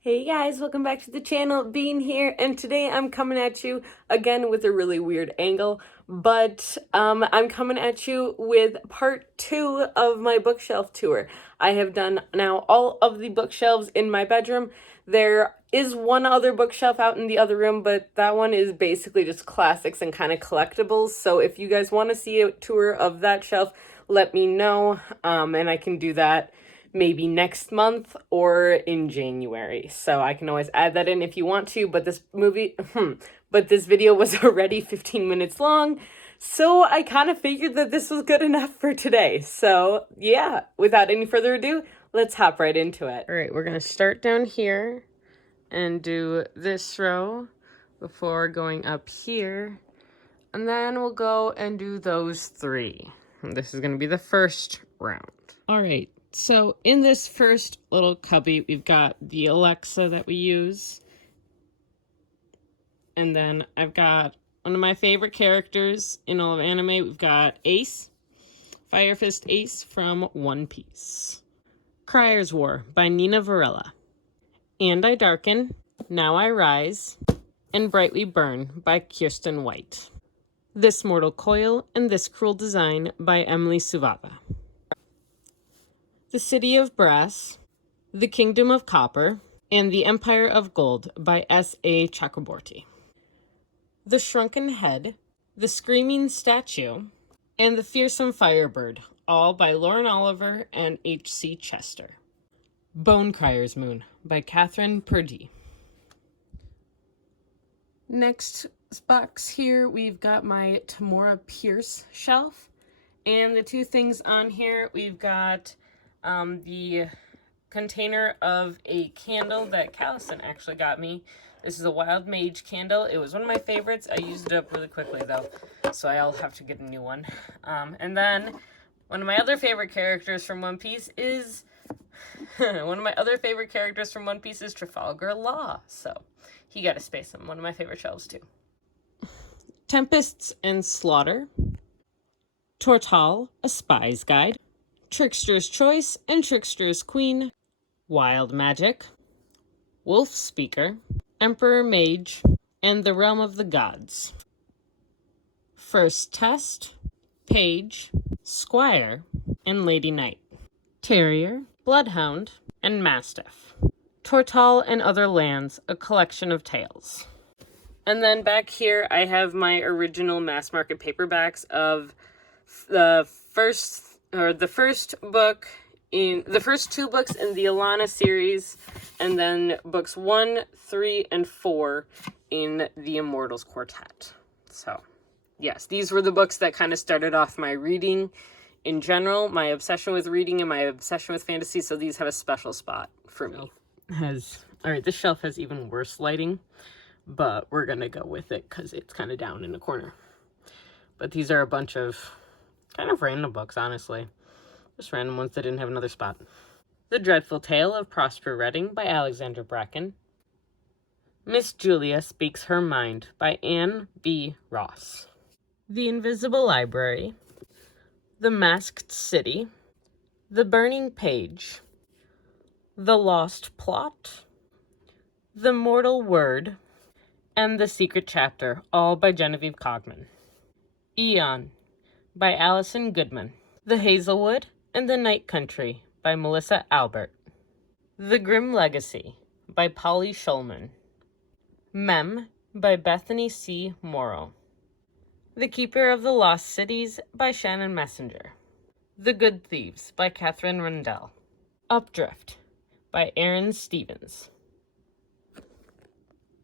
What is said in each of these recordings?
Hey guys, welcome back to the channel. Bean here, and today I'm coming at you again with a really weird angle, but I'm coming at you with part 2 of my bookshelf tour. I have done now all of the bookshelves in my bedroom. There is one other bookshelf out in the other room, but that one is basically just classics and kind of collectibles. So if you guys want to see a tour of that shelf, let me know, and I can do that maybe next month or in January. So I can always add that in if you want to, but this video was already 15 minutes long. So I kind of figured that this was good enough for today. So yeah, without any further ado, let's hop right into it. All right, we're going to start down here and do this row before going up here. And then we'll go and do those 3. And this is going to be the first round. All right. So in this first little cubby, we've got the Alexa that we use. And then I've got one of my favorite characters in all of anime. We've got Ace, Fire Fist Ace from One Piece. Crier's War by Nina Varela. And I Darken, Now I Rise, and Brightly Burn by Kirsten White. This Mortal Coil and This Cruel Design by Emily Suvava. The City of Brass, The Kingdom of Copper, and The Empire of Gold by S.A. Chakraborty. The Shrunken Head, The Screaming Statue, and The Fearsome Firebird, all by Lauren Oliver and H.C. Chester. Bonecryer's Moon by Catherine Purdy. Next box here, we've got my Tamora Pierce shelf. And the 2 things on here, we've got the container of a candle that Callison actually got me. This is a Wild Mage candle. It was one of my favorites. I used it up really quickly though, so I'll have to get a new one. And then one of my other favorite characters from One Piece is Trafalgar Law. So he got a space on one of my favorite shelves too. Tempests and Slaughter, Tortal, A Spy's Guide, Trickster's Choice and Trickster's Queen, Wild Magic, Wolf Speaker, Emperor Mage, and The Realm of the Gods. First Test, Page, Squire, and Lady Knight. Terrier, Bloodhound, and Mastiff. Tortal and Other Lands, a collection of tales. And then back here I have my original mass market paperbacks of the first 2 books in the Alana series, and then books 1, 3, and 4 in the Immortals Quartet. So, yes, these were the books that kind of started off my reading in general, my obsession with reading and my obsession with fantasy, so these have a special spot for me. Alright, this shelf has even worse lighting, but we're gonna go with it because it's kind of down in the corner. But these are a bunch of kind of random books, honestly. Just random ones that didn't have another spot. The Dreadful Tale of Prosper Redding by Alexandra Bracken. Miss Julia Speaks Her Mind by Anne B. Ross. The Invisible Library. The Masked City. The Burning Page. The Lost Plot. The Mortal Word. And The Secret Chapter, all by Genevieve Cogman. Eon by Allison Goodman. The Hazelwood and the Night Country by Melissa Albert. The Grim Legacy by Polly Schulman. Mem by Bethany C. Morrow. The Keeper of the Lost Cities by Shannon Messenger. The Good Thieves by Catherine Rundell. Updrift by Aaron Stevens.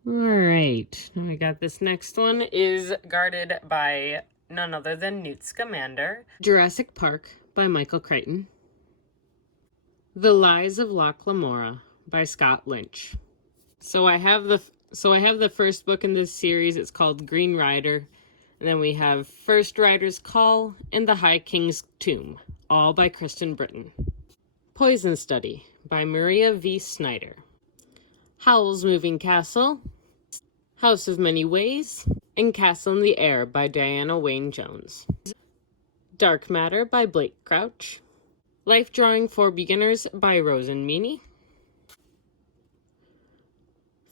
Alright, I got this next one is guarded by none other than Newt Scamander. Jurassic Park by Michael Crichton. The Lies of Loch Lamora by Scott Lynch. So I have the first book in this series. It's called Green Rider. And then we have First Rider's Call and The High King's Tomb, all by Kristen Britton. Poison Study by Maria V. Snyder. Howl's Moving Castle, House of Many Ways, and Castle in the Air by Diana Wayne Jones. Dark Matter by Blake Crouch. Life Drawing for Beginners by Rosen Meany.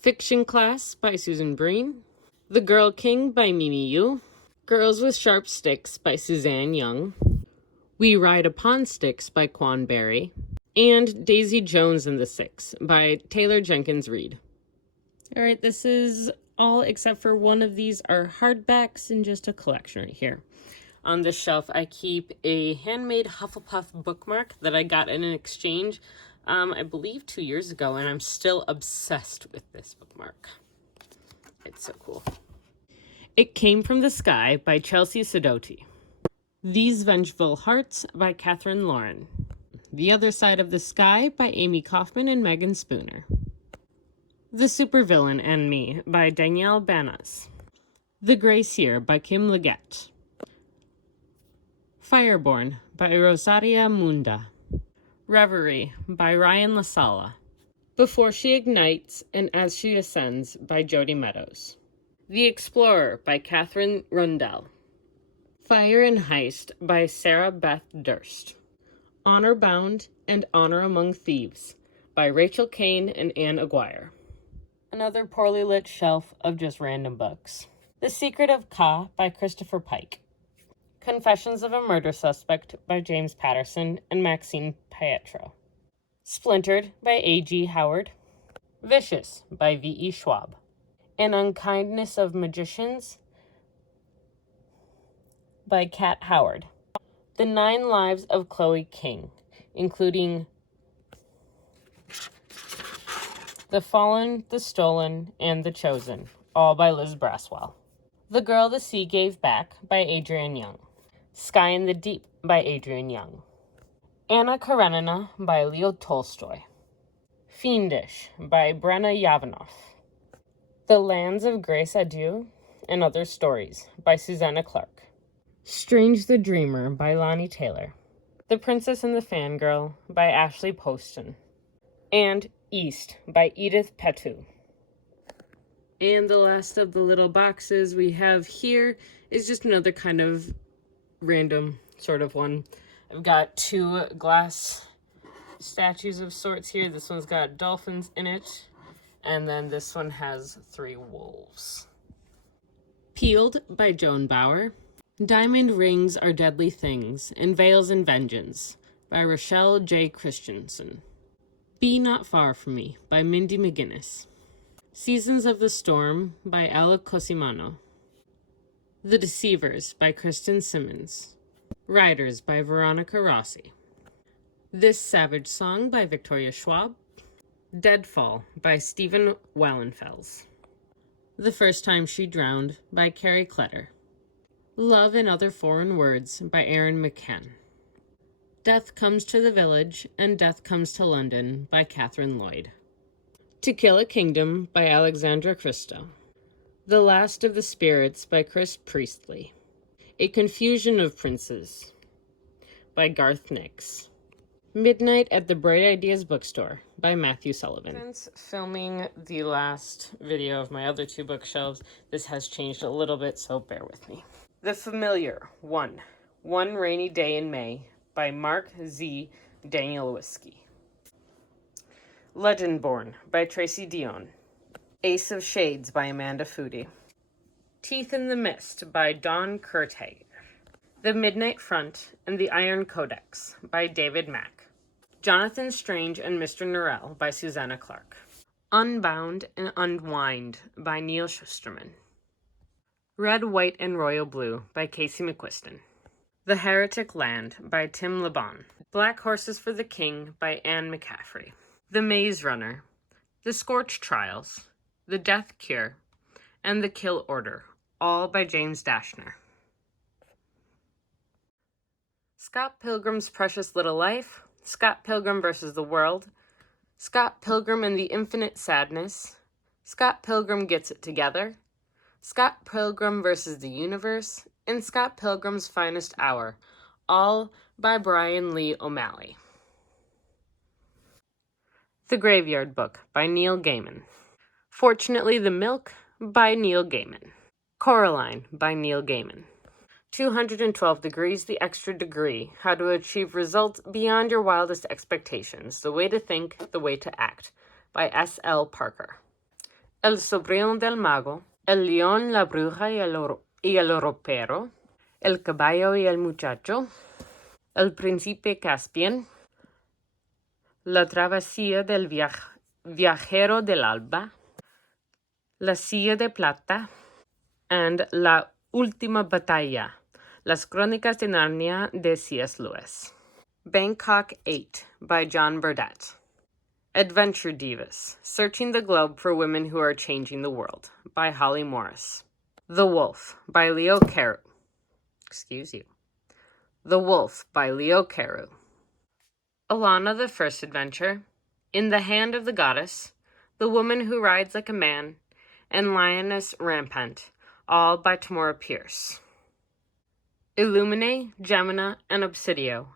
Fiction Class by Susan Breen. The Girl King by Mimi Yu. Girls with Sharp Sticks by Suzanne Young. We Ride Upon Sticks by Quan Berry. And Daisy Jones and the Six by Taylor Jenkins Reid. All right, this is all except for one of these are hardbacks and just a collection right here. On this shelf, I keep a handmade Hufflepuff bookmark that I got in an exchange, I believe 2 years ago, and I'm still obsessed with this bookmark. It's so cool. It Came from the Sky by Chelsea Sidoti. These Vengeful Hearts by Catherine Lauren. The Other Side of the Sky by Amy Kaufman and Megan Spooner. The Supervillain and Me by Danielle Banas. The Grey Seer by Kim Leggett. Fireborn by Rosaria Munda. Reverie by Ryan LaSala. Before She Ignites and As She Ascends by Jody Meadows. The Explorer by Catherine Rundell. Fire and Heist by Sarah Beth Durst. Honor Bound and Honor Among Thieves by Rachel Kane and Anne Aguirre. Another poorly lit shelf of just random books. The Secret of Ka by Christopher Pike. Confessions of a Murder Suspect by James Patterson and Maxine Pietro. Splintered by A.G. Howard. Vicious by V.E. Schwab. An Unkindness of Magicians by Kat Howard. The 9 Lives of Chloe King, including The Fallen, The Stolen, and The Chosen, all by Liz Braswell. The Girl the Sea Gave Back by Adrienne Young. Sky in the Deep by Adrienne Young. Anna Karenina by Leo Tolstoy. Fiendish by Brenna Yavanoff. The Lands of Grace Adieu and Other Stories by Susanna Clark. Strange the Dreamer by Lonnie Taylor. The Princess and the Fangirl by Ashley Poston. And East by Edith Petu. And the last of the little boxes we have here is just another kind of random sort of one. I've got 2 glass statues of sorts here. This one's got dolphins in it. And then this one has 3 wolves. Peeled by Joan Bauer. Diamond Rings Are Deadly Things and Veils and Vengeance by Rochelle J. Christensen. Be Not Far From Me by Mindy McGinnis. Seasons of the Storm by Ella Cosimano. The Deceivers by Kristen Simmons. Riders by Veronica Rossi. This Savage Song by Victoria Schwab. Deadfall by Stephen Wallenfels. The First Time She Drowned by Carrie Kletter. Love and Other Foreign Words by Aaron McCann. Death Comes to the Village and Death Comes to London by Catherine Lloyd. To Kill a Kingdom by Alexandra Christo. The Last of the Spirits by Chris Priestley. A Confusion of Princes by Garth Nix. Midnight at the Bright Ideas Bookstore by Matthew Sullivan. Since filming the last video of my other 2 bookshelves, this has changed a little bit, so bear with me. The Familiar, One Rainy Day in May by Mark Z. Danielewski. Legendborn by Tracy Dion. Ace of Shades by Amanda Foody. Teeth in the Mist by Dawn Kurtag. The Midnight Front and the Iron Codex by David Mack. Jonathan Strange and Mr. Norrell by Susanna Clark. Unbound and Unwind by Neil Schusterman. Red, White, and Royal Blue by Casey McQuiston. The Heretic Land by Tim Laban. Black Horses for the King by Anne McCaffrey. The Maze Runner. The Scorch Trials. The Death Cure. And The Kill Order, all by James Dashner. Scott Pilgrim's Precious Little Life. Scott Pilgrim vs. the World. Scott Pilgrim and the Infinite Sadness. Scott Pilgrim Gets It Together. Scott Pilgrim vs. the Universe, and Scott Pilgrim's Finest Hour, all by Brian Lee O'Malley. The Graveyard Book by Neil Gaiman. Fortunately the Milk by Neil Gaiman. Coraline by Neil Gaiman. 212 Degrees, the Extra Degree, How to Achieve Results Beyond Your Wildest Expectations, The Way to Think, The Way to Act, by S.L. Parker. El sobrino del mago, El león, la bruja y el ropero, El caballo y el muchacho, El príncipe Caspian, La travesía del viajero del alba, La silla de plata, and La última batalla, Las crónicas de Narnia de C.S. Lewis. Bangkok 8 by John Burdett. Adventure Divas, Searching the Globe for Women Who Are Changing the World by Holly Morris. The Wolf by Leo Carew. The Wolf by Leo Carew. Alana the First Adventure, In the Hand of the Goddess, The Woman Who Rides Like a Man, and Lioness Rampant, all by Tamora Pierce. Illumine, Gemina, and Obsidio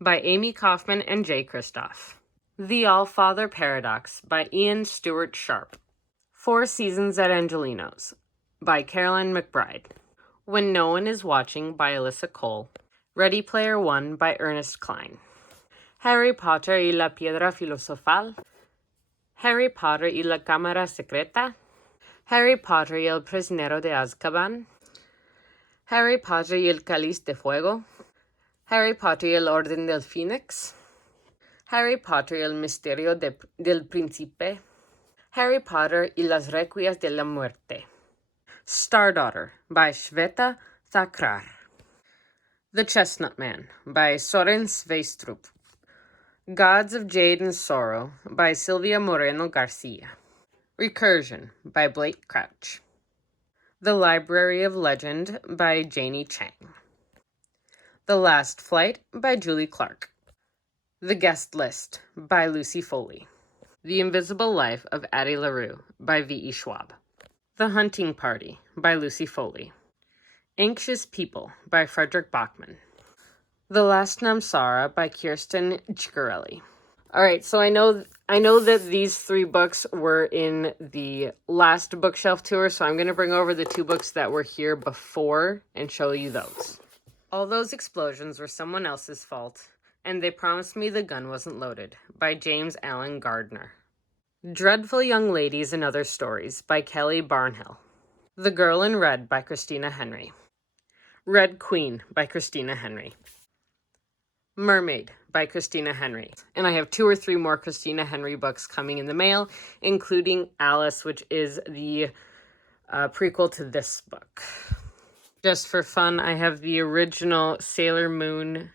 by Amy Kaufman and Jay Kristoff. The All-Father Paradox by Ian Stewart Sharp. 4 Seasons at Angelino's by Carolyn McBride. When No One Is Watching by Alyssa Cole. Ready Player One by Ernest Cline. Harry Potter y la Piedra Filosofal. Harry Potter y la Cámara Secreta. Harry Potter y el Prisionero de Azkaban. Harry Potter y el Cáliz de Fuego. Harry Potter y el Orden del Fénix. Harry Potter y el Misterio del Príncipe. Harry Potter y las Reliquias de la Muerte. Star Daughter by Shweta Thakrar. The Chestnut Man by Soren Sveistrup. Gods of Jade and Sorrow by Silvia Moreno Garcia. Recursion by Blake Crouch. The Library of Legend by Janie Chang. The Last Flight by Julie Clark. The Guest List by Lucy Foley. The Invisible Life of Addie LaRue by V.E. Schwab. The Hunting Party by Lucy Foley. Anxious People by Frederick Bachman. The Last Namsara by Kirsten Ciccarelli. All right, so I know that these 3 books were in the last bookshelf tour, so I'm going to bring over the 2 books that were here before and show you those. All Those Explosions Were Someone Else's Fault, and They Promised Me the Gun Wasn't Loaded by James Allen Gardner. Dreadful Young Ladies and Other Stories by Kelly Barnhill. The Girl in Red by Christina Henry. Red Queen by Christina Henry. Mermaid by Christina Henry. And I have 2 or 3 more Christina Henry books coming in the mail, including Alice, which is the prequel to this book. Just for fun, I have the original Sailor Moon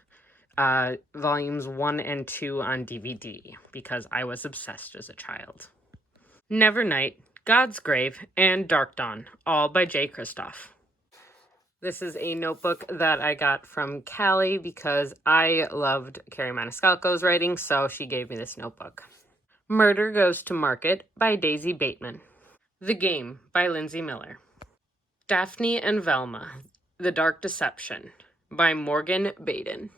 volumes 1 and 2 on DVD, because I was obsessed as a child. Nevernight, God's Grave, and Dark Dawn, all by Jay Kristoff. This is a notebook that I got from Callie because I loved Carrie Maniscalco's writing, so she gave me this notebook. Murder Goes to Market by Daisy Bateman. The Game by Lindsay Miller. Daphne and Velma, The Dark Deception by Morgan Baden.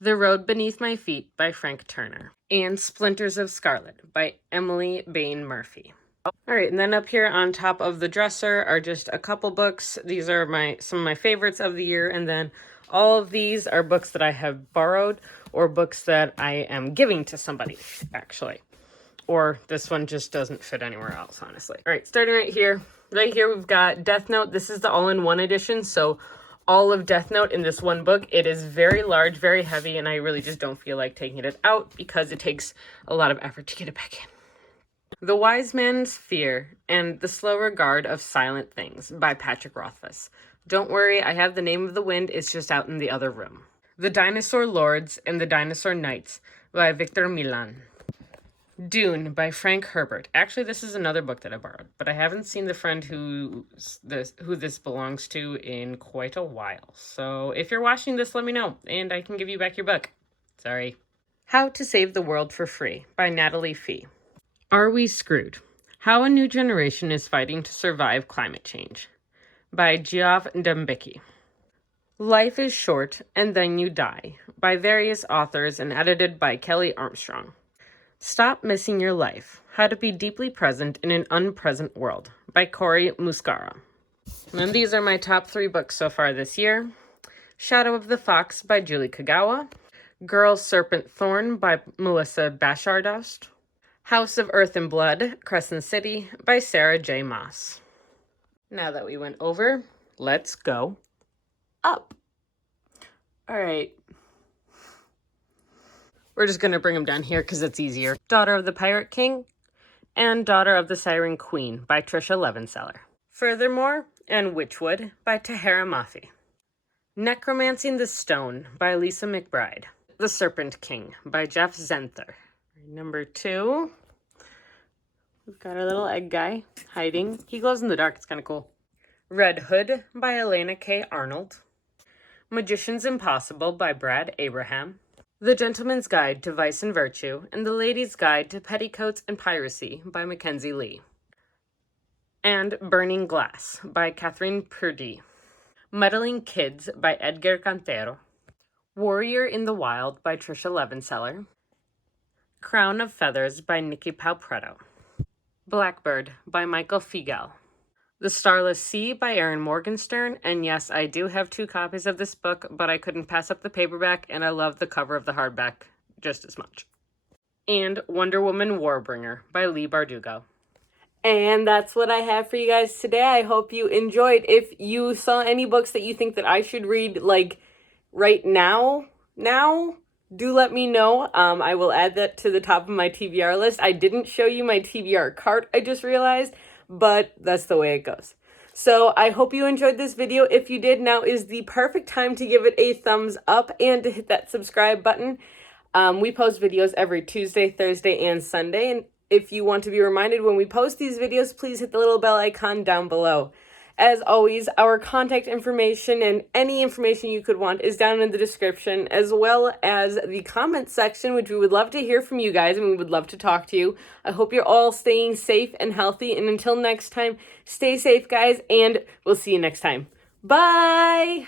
The Road Beneath My Feet by Frank Turner. And Splinters of Scarlet by Emily Bain Murphy. All right, and then up here on top of the dresser are just a couple books. These are some of my favorites of the year, and then all of these are books that I have borrowed or books that I am giving to somebody, actually. Or this one just doesn't fit anywhere else, honestly. All right, starting right here. Right here we've got Death Note. This is the all-in-one edition, so all of Death Note in this one book. It is very large, very heavy, and I really just don't feel like taking it out because it takes a lot of effort to get it back in. The Wise Man's Fear and the Slow Regard of Silent Things by Patrick Rothfuss. Don't worry, I have the name of the wind, it's just out in the other room. The Dinosaur Lords and the Dinosaur Knights by Victor Milan. Dune by Frank Herbert. Actually, this is another book that I borrowed, but I haven't seen the friend who this belongs to in quite a while. So if you're watching this, let me know, and I can give you back your book. Sorry. How to Save the World for Free by Natalie Fee. Are We Screwed? How a New Generation is Fighting to Survive Climate Change by Geoff Dembicki. Life is Short and Then You Die by various authors and edited by Kelly Armstrong. Stop Missing Your Life. How to Be Deeply Present in an Unpresent World by Cory Muscara. And then these are my top 3 books so far this year. Shadow of the Fox by Julie Kagawa. Girl Serpent Thorn by Melissa Bashardost. House of Earth and Blood, Crescent City by Sarah J. Maas. Now that we went over, let's go up. All right. We're just going to bring them down here because it's easier. Daughter of the Pirate King and Daughter of the Siren Queen by Trisha Levenseller. Furthermore and Witchwood by Tahara Mafi. Necromancing the Stone by Lisa McBride. The Serpent King by Jeff Zenther. Number 2, we've got our little egg guy hiding. He glows in the dark. It's kind of cool. Red Hood by Elena K. Arnold. Magician's Impossible by Brad Abraham. The Gentleman's Guide to Vice and Virtue and The Lady's Guide to Petticoats and Piracy by Mackenzie Lee. And Burning Glass by Catherine Purdy. Meddling Kids by Edgar Cantero. Warrior in the Wild by Trisha Levenseller. Crown of Feathers by Nikki Palpretto. Blackbird by Michael Fiegel. The Starless Sea by Erin Morgenstern, and yes, I do have 2 copies of this book, but I couldn't pass up the paperback, and I love the cover of the hardback just as much. And Wonder Woman Warbringer by Leigh Bardugo. And that's what I have for you guys today. I hope you enjoyed. If you saw any books that you think that I should read, like, right now, do let me know. I will add that to the top of my TBR list. I didn't show you my TBR cart, I just realized, but that's the way it goes. So I hope you enjoyed this video. If you did, now is the perfect time to give it a thumbs up and to hit that subscribe button. We post videos every Tuesday, Thursday, and Sunday, and if you want to be reminded when we post these videos, please hit the little bell icon down below. As always, our contact information and any information you could want is down in the description, as well as the comment section, which we would love to hear from you guys and we would love to talk to you. I hope you're all staying safe and healthy, and until next time, stay safe, guys, and we'll see you next time. Bye!